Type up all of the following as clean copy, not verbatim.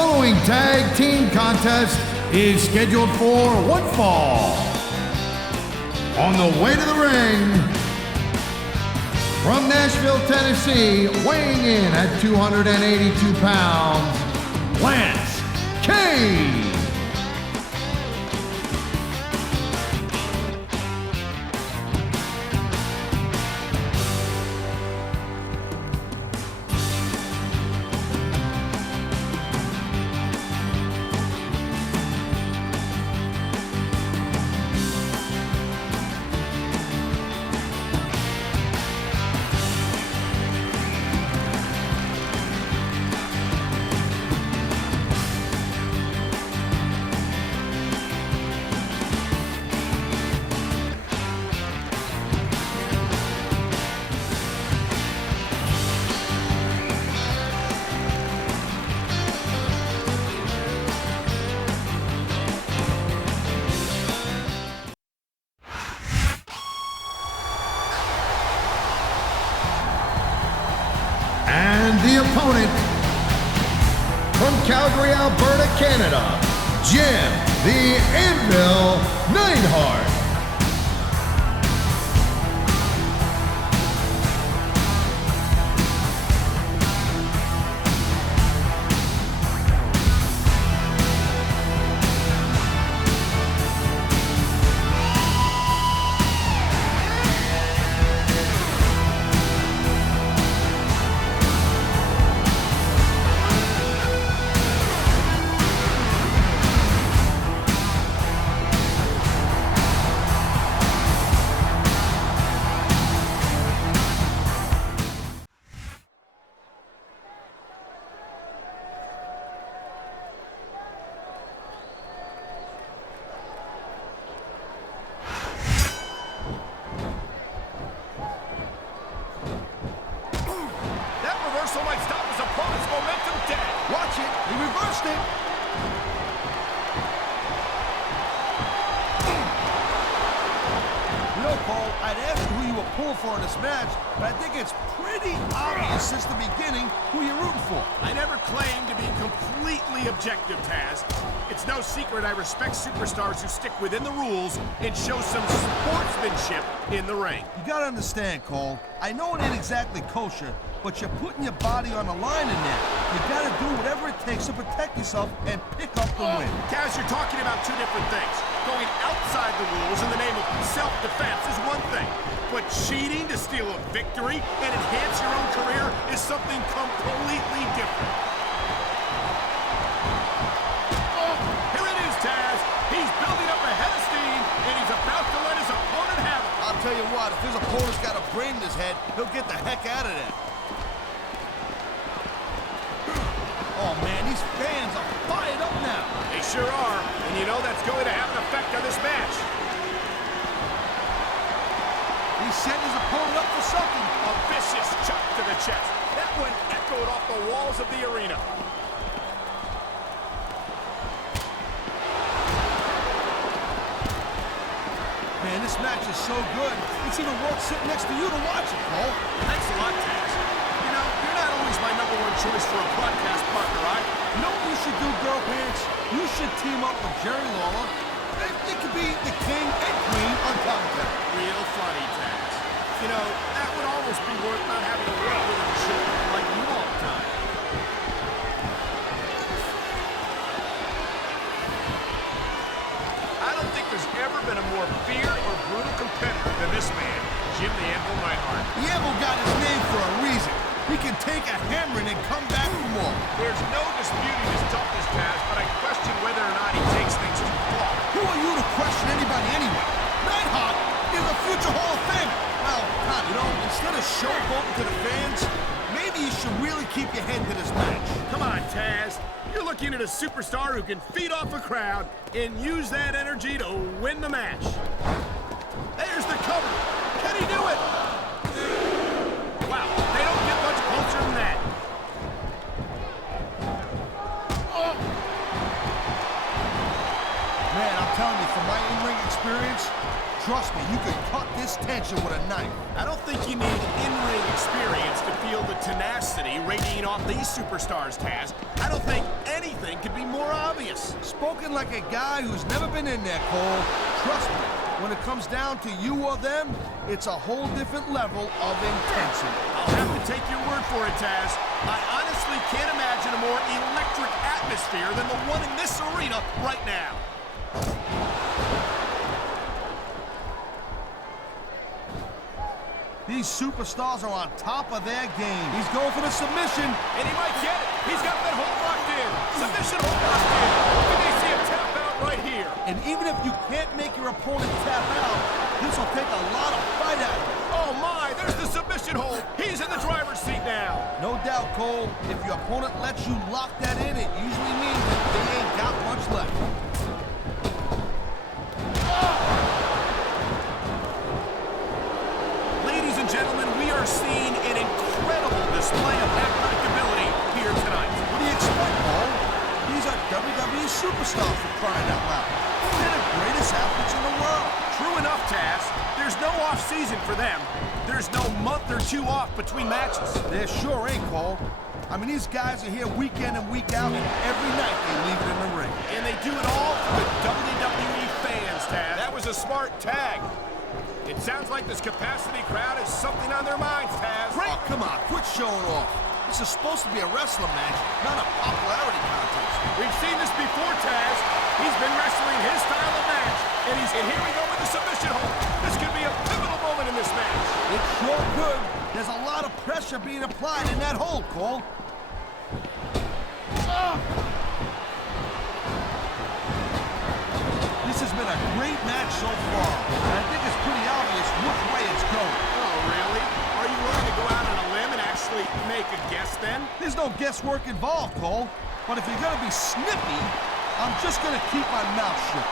following tag team contest is scheduled for one fall. On the way to the ring, from Nashville, Tennessee, weighing in at 282 pounds, Lance Cade. And the opponent, from Calgary, Alberta, Canada, Jim the Anvil Neidhart. Might stop his opponent's momentum dead. Watch it. He reversed it. You know, Cole, I'd ask you who you were pulling for in this match, but I think it's pretty obvious since the beginning who you're rooting for. I never claimed to be completely objective, Taz. It's no secret I respect superstars who stick within the rules and show some sportsmanship in the ring. You gotta understand, Cole. I know it ain't exactly kosher, but you're putting your body on the line in there. You gotta do whatever it takes to protect yourself and pick up the win. Taz, you're talking about two different things. Going outside the rules in the name of self-defense is one thing, but cheating to steal a victory and enhance your own career is something completely different. Here it is, Taz. He's building up a head of steam, and he's about to let his opponent have it. I'll tell you what, if his opponent's got a brain in his head, he'll get the heck out of there. Oh, man, these fans are fired up now. They sure are, and you know that's going to have an effect on this match. He's setting his opponent up for something. A vicious chop to the chest. That one echoed off the walls of the arena. Man, this match is so good. It's even worth sitting next to you to watch it, Cole. Thanks a lot, Taz. You know, you're not always my #1 choice for a podcast partner, right? You know what you should do, Girl Pants? You should team up with Jerry Lawler. It could be the king and queen on commentary. Real funny, Taz. You know, that would almost be worth not having to work with a show like you all the time. I don't think there's ever been a more feared or brutal competitor than this man, Jim the Anvil Neidhart. The Anvil got his name for a reason. He can take a hammer and come back for more. There's no disputing his toughness, Taz, but I question whether or not he takes things too far. Who are you to question anybody anyway? Neidhart is a future Hall of Famer. Well, God, you know, instead of showboating to the fans, maybe you should really keep your head to this match. Come on, Taz. You're looking at a superstar who can feed off a crowd and use that energy to win the match. There's the cover. Can he do it? Wow, they don't get much closer than that. Oh. Man, I'm telling you, from my in-ring experience, trust me, you could cut this tension with a knife. I don't think you need in-ring experience to feel the tenacity radiating off these superstars, Taz. I don't think anything could be more obvious. Spoken like a guy who's never been in there, Cole. Trust me, when it comes down to you or them, it's a whole different level of intensity. I'll have to take your word for it, Taz. I honestly can't imagine a more electric atmosphere than the one in this arena right now. These superstars are on top of their game. He's going for the submission. And he might get it. He's got that hold locked in. Submission hold locked in. Can they see a tap out right here? And even if you can't make your opponent tap out, this will take a lot of fight out of him. Oh my, there's the submission hold. He's in the driver's seat now. No doubt, Cole. If your opponent lets you lock that in, it usually means that they ain't got much left. Ladies and gentlemen, we are seeing an incredible display of athletic ability here tonight. What do you expect, Cole? These are WWE superstars for crying out loud. They're the greatest athletes in the world. True enough, Taz. There's no off-season for them. There's no month or two off between matches. There sure ain't, Cole. I mean, these guys are here week in and week out, and every night they leave it in the ring. And they do it all for the WWE fans, Taz. That was a smart tag. It sounds like this capacity crowd has something on their minds, Taz. Great! Oh, come on, quit showing off. This is supposed to be a wrestling match, not a popularity contest. We've seen this before, Taz. He's been wrestling his style of match, and here we go with the submission hold. This could be a pivotal moment in this match. It sure could. There's a lot of pressure being applied in that hold, Cole. This has been a great match so far, and I think it's pretty obvious which way it's going. Oh, really? Are you willing to go out on a limb and actually make a guess then? There's no guesswork involved, Cole. But if you're going to be snippy, I'm just going to keep my mouth shut.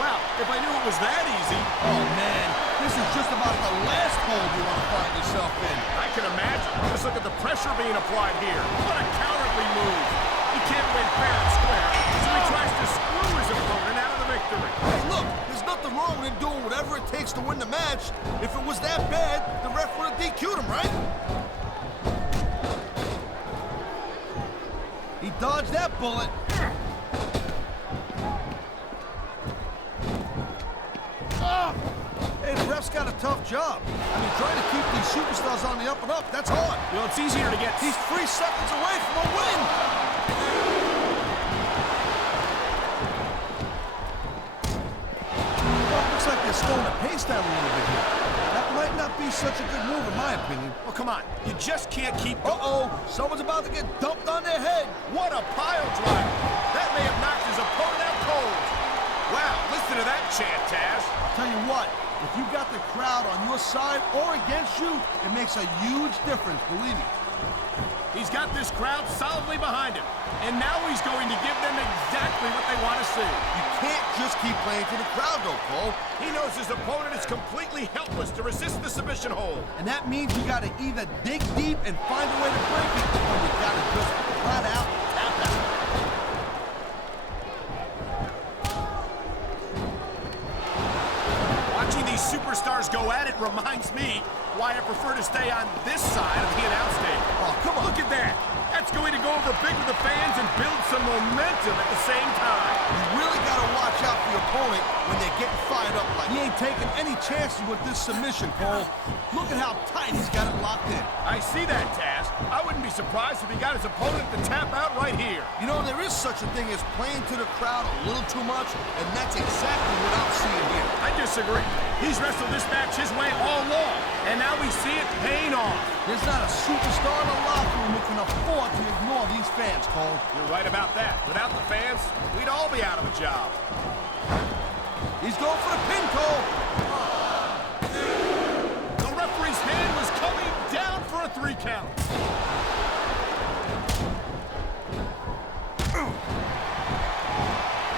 Well, if I knew it was that easy. Oh, man. This is just about the last hold you want to find yourself in. I can imagine. Just look at the pressure being applied here. What a cowardly move. He can't win fair and square, so he tries to screw his opponent out of the victory. Hey, look, there's nothing wrong with him doing whatever it takes to win the match. If it was that bad, the ref would have DQ'd him, right? He dodged that bullet. Hey, the ref's got a tough job. I mean, trying to keep these superstars on the up and up, that's hard. Well, it's easier to get. He's 3 seconds away from a win. Well, it looks like they're slowing the pace down a little bit here. That might not be such a good move, in my opinion. Well, come on. You just can't keep. Uh-oh, someone's about to get dumped on their head. What a pile driver. That may have knocked his opponent out cold. Wow, listen to that chant, Taz. I'll tell you what, if you got the crowd on your side or against you, it makes a huge difference, believe me. He's got this crowd solidly behind him, and now he's going to give them exactly what they want to see. You can't just keep playing to the crowd, though, Cole. He knows his opponent is completely helpless to resist the submission hold. And that means you got to either dig deep and find a way to break it, or you got to just flat out tap out. Watching these superstars go at it reminds me why I prefer to stay on this side of the announce table. Oh, come on. Look at that. That's going to go over big with the fans and build some momentum at the same time. You really got to watch out for your opponent when they're getting fired up like he ain't taking any chances with this submission, Cole. Look at how tight he's got it locked in. I see that, Taz. I wouldn't be surprised if he got his opponent to tap out right here. You know, there is such a thing as playing to the crowd a little too much, and that's exactly what I'm seeing here. I disagree. He's wrestled this match his way all along, and now we see it paying off. There's not a superstar in the locker room who can afford to ignore these fans, Cole. You're right about that. Without the fans, we'd all be out of a job. He's going for the pin, Cole. The referee's hand was coming down for a 3 count.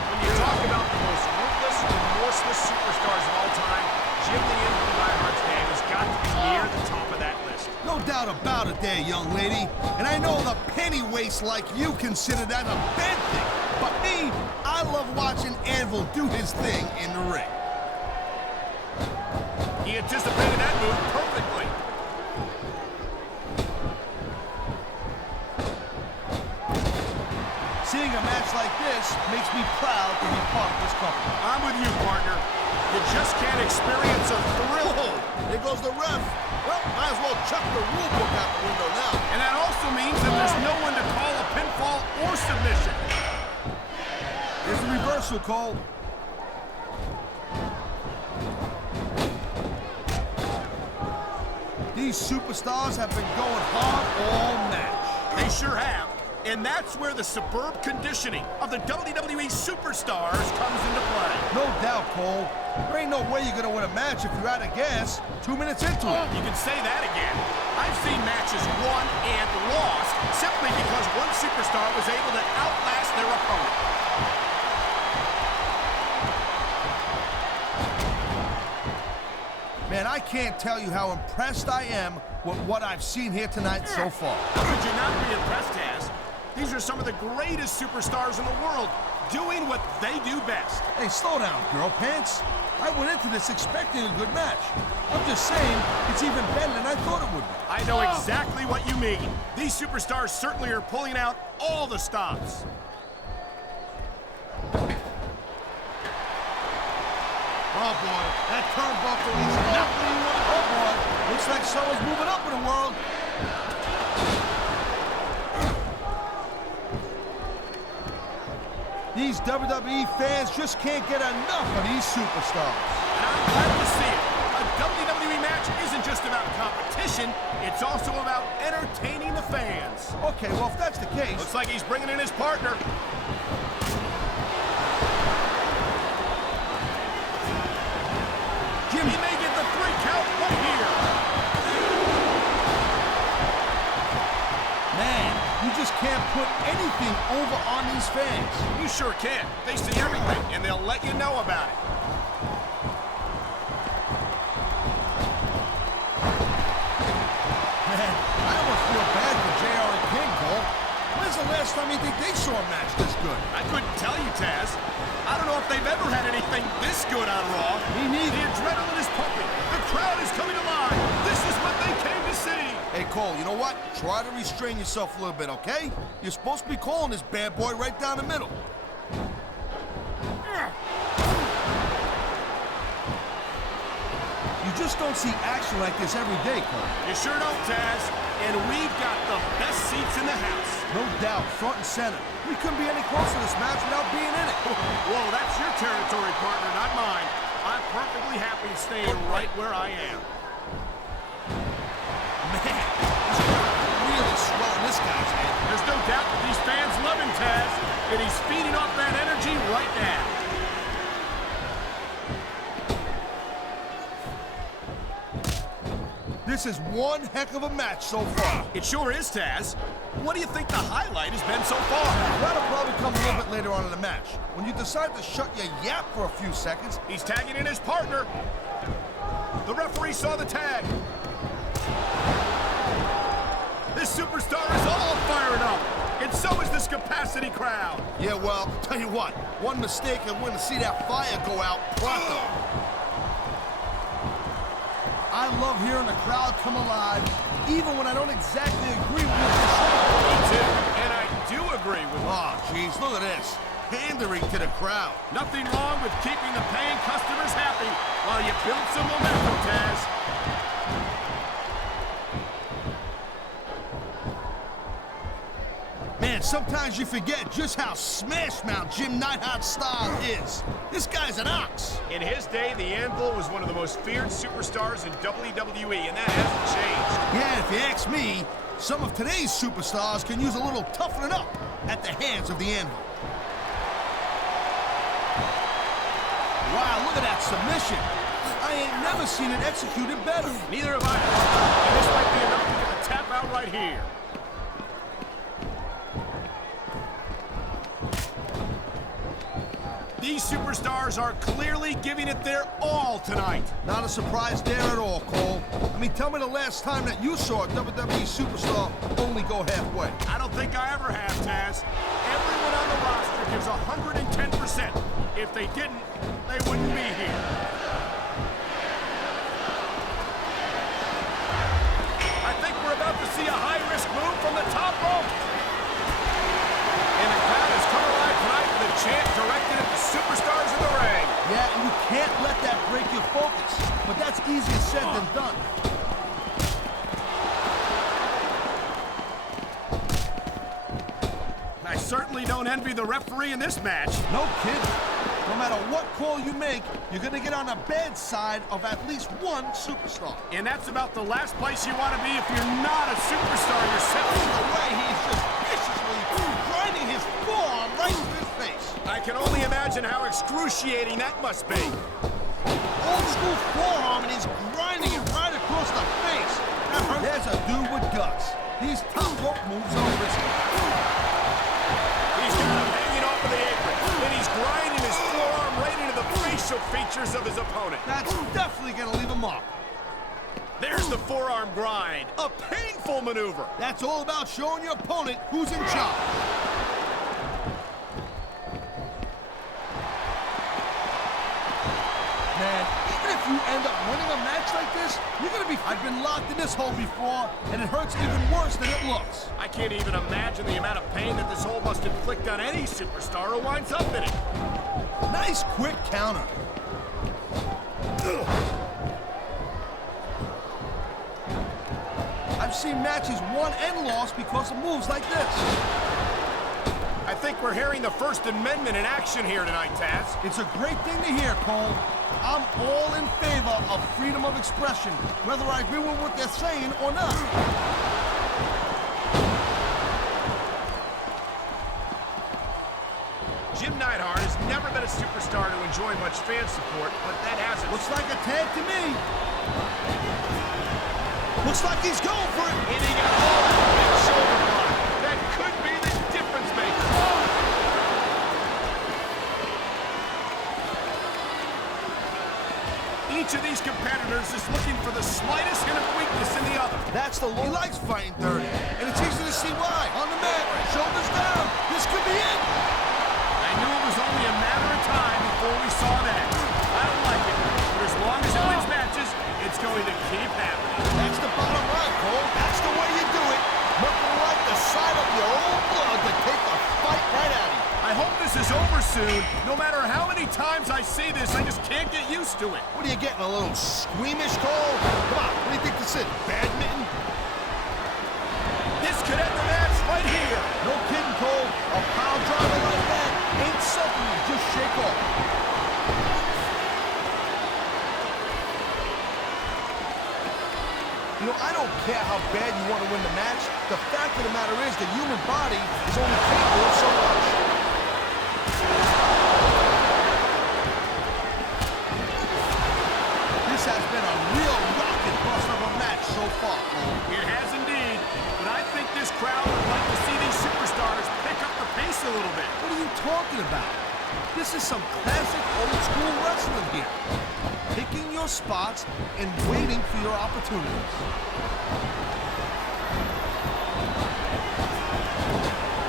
When you talk about the most ruthless, remorseless superstars of all time, Jim the Anvil Neidhart's name has got to be near the top of that list. No doubt about it there, young lady. And I know the penny waste like you consider that a bad thing. But me, I love watching Anvil do his thing in the ring. He anticipated that move perfectly. Seeing a match this makes me proud to be part of this company. I'm with you, partner. You just can't experience a thrill. Whoa, there goes the ref. Well, might as well chuck the rule book out the window now. And that also means that there's no one to call a pinfall or submission. Here's the reversal, Cole. These superstars have been going hard all match. They sure have. And that's where the superb conditioning of the WWE superstars comes into play. No doubt, Cole. There ain't no way you're gonna win a match if you're out of gas 2 minutes into it. You can say that again. I've seen matches won and lost simply because one superstar was able to outlast their opponent. Man, I can't tell you how impressed I am with what I've seen here tonight so far. How could you not be impressed, Taz? These are some of the greatest superstars in the world doing what they do best. Hey, slow down, girl pants. I went into this expecting a good match. I'm just saying, it's even better than I thought it would be. I know exactly what you mean. These superstars certainly are pulling out all the stops. Oh, boy, that turnbuckle is not what you want. Oh, boy, looks like someone's moving up in the world. These WWE fans just can't get enough of these superstars. And I'm glad to see it. A WWE match isn't just about competition, it's also about entertaining the fans. Okay, well, if that's the case... Looks like he's bringing in his partner. He may get the 3 count right here. Man, you just can't put anything over on these fans. You sure can. They see everything, and they'll let you know about it. Man, I almost feel bad for JR and King, Cole. When's the last time you think they saw a match this good? I couldn't tell you, Taz. I don't know if they've ever had anything this good on Raw. Me neither. The adrenaline is pumping. The crowd is coming alive. This is what they came to see. Hey, Cole, you know what? Try to restrain yourself a little bit, okay? You're supposed to be calling this bad boy right down the middle. You just don't see action like this every day, Cole. You sure don't, Taz. And we've got the best seats in the house. No doubt, front and center. We couldn't be any closer to this match without being in it. Whoa, that's your territory, partner, not mine. I'm perfectly happy staying right where I am. Man, he's really swelling this guy's head. There's no doubt that these fans love him, Taz, and he's feeding off that energy right now. This is one heck of a match so far. It sure is, Taz. What do you think the highlight has been so far? That'll probably come a little bit later on in the match. When you decide to shut your yap for a few seconds. He's tagging in his partner. The referee saw the tag. This superstar is all fired up. And so is this capacity crowd. Yeah, well, tell you what. One mistake and we're going to see that fire go out pronto. I love hearing the crowd come alive, even when I don't exactly agree with what they're saying. Me too, and I do agree with him. Oh, jeez, look at this. Pandering to the crowd. Nothing wrong with keeping the paying customers happy while you build some momentum, Taz. Man, sometimes you forget just how smash mouth Jim Neidhart's style is. This guy's an ox. In his day, the Anvil was one of the most feared superstars in WWE, and that hasn't changed. Yeah, if you ask me, some of today's superstars can use a little toughening up at the hands of the Anvil. Wow, look at that submission. I ain't never seen it executed better. Neither have I. And this might be enough to get a tap out right here. These superstars are clearly giving it their all tonight. Not a surprise there at all, Cole. I mean, tell me the last time that you saw a WWE superstar only go halfway. I don't think I ever have, Taz. Everyone on the roster gives 110%. If they didn't, they wouldn't be here. I think we're about to see a high-risk move from the top rope. And the crowd has come alive tonight with a can't let that break your focus. But that's easier said than done. I certainly don't envy the referee in this match. No kidding. No matter what call you make, you're going to get on the bad side of at least one superstar. And that's about the last place you want to be if you're not a superstar yourself. The way he's just viciously grinding his forearm right to his face. I can only imagine how excruciating that must be. Old school forearm, and he's grinding it right across the face. There's a dude with guts. These top rope moves are risky. He's got him hanging off of the apron, and he's grinding his forearm right into the facial features of his opponent. That's definitely going to leave a mark. There's the forearm grind, a painful maneuver. That's all about showing your opponent who's in charge. Man, even if you end up winning a match like this, you're going to be... I've been locked in this hole before, and it hurts even worse than it looks. I can't even imagine the amount of pain that this hole must inflict on any superstar who winds up in it. Nice quick counter. I've seen matches won and lost because of moves like this. I think we're hearing the First Amendment in action here tonight, Taz. It's a great thing to hear, Cole. I'm all in favor of freedom of expression, whether I agree with what they're saying or not. Jim Neidhart has never been a superstar to enjoy much fan support, but that hasn't. Looks like a tag to me. Looks like he's going for it. And he got all that big shoulder block. That could be the difference maker. Each of these competitors is looking for the slightest hint of weakness in the other. That's the low. He likes fighting dirty, and it's easy to see why. On the mat, shoulders down. This could be it. I knew it was only a matter of time before we saw that. I don't like it, but as long as it wins matches, it's going to keep happening. That's the bottom line, Cole. That's the way you do it. Nothing like the sight of your own blood to take the fight right out of you. I hope this is over soon. No matter how many times I see this, I just can't get used to it. What are you getting, a little squeamish, Cole? Come on, what do you think this is, badminton? This could end the match right here. No kidding, Cole. A power driver like that ain't something you just shake off. You know, I don't care how bad you want to win the match. The fact of the matter is the human body is only capable of so much. This has been a real rocket bust of a match so far, Cole. It has indeed, but I think this crowd would like to see these superstars pick up the pace a little bit. What are you talking about? This is some classic old-school wrestling here. Picking your spots and waiting for your opportunities.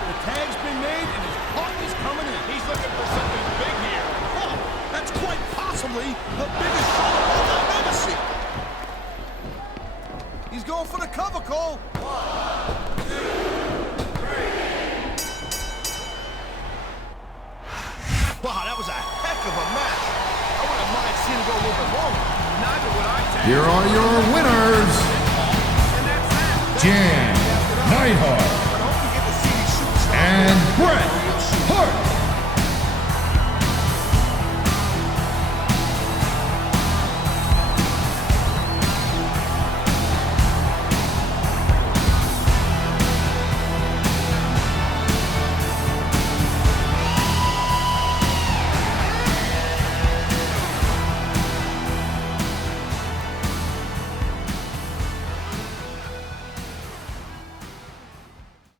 The tag's been made and his partner's coming in. He's looking for something big here. Oh, that's quite possibly the biggest shoulder blow I've ever seen. He's going for the cover, Cole. 1, 2, 3. Wow, that was a heck of a match. I wouldn't mind seeing it go a little bit longer. Neither would I take. Here are your winners, And that's that. Jim Neidhart I hope we get to see these superstars. and Brett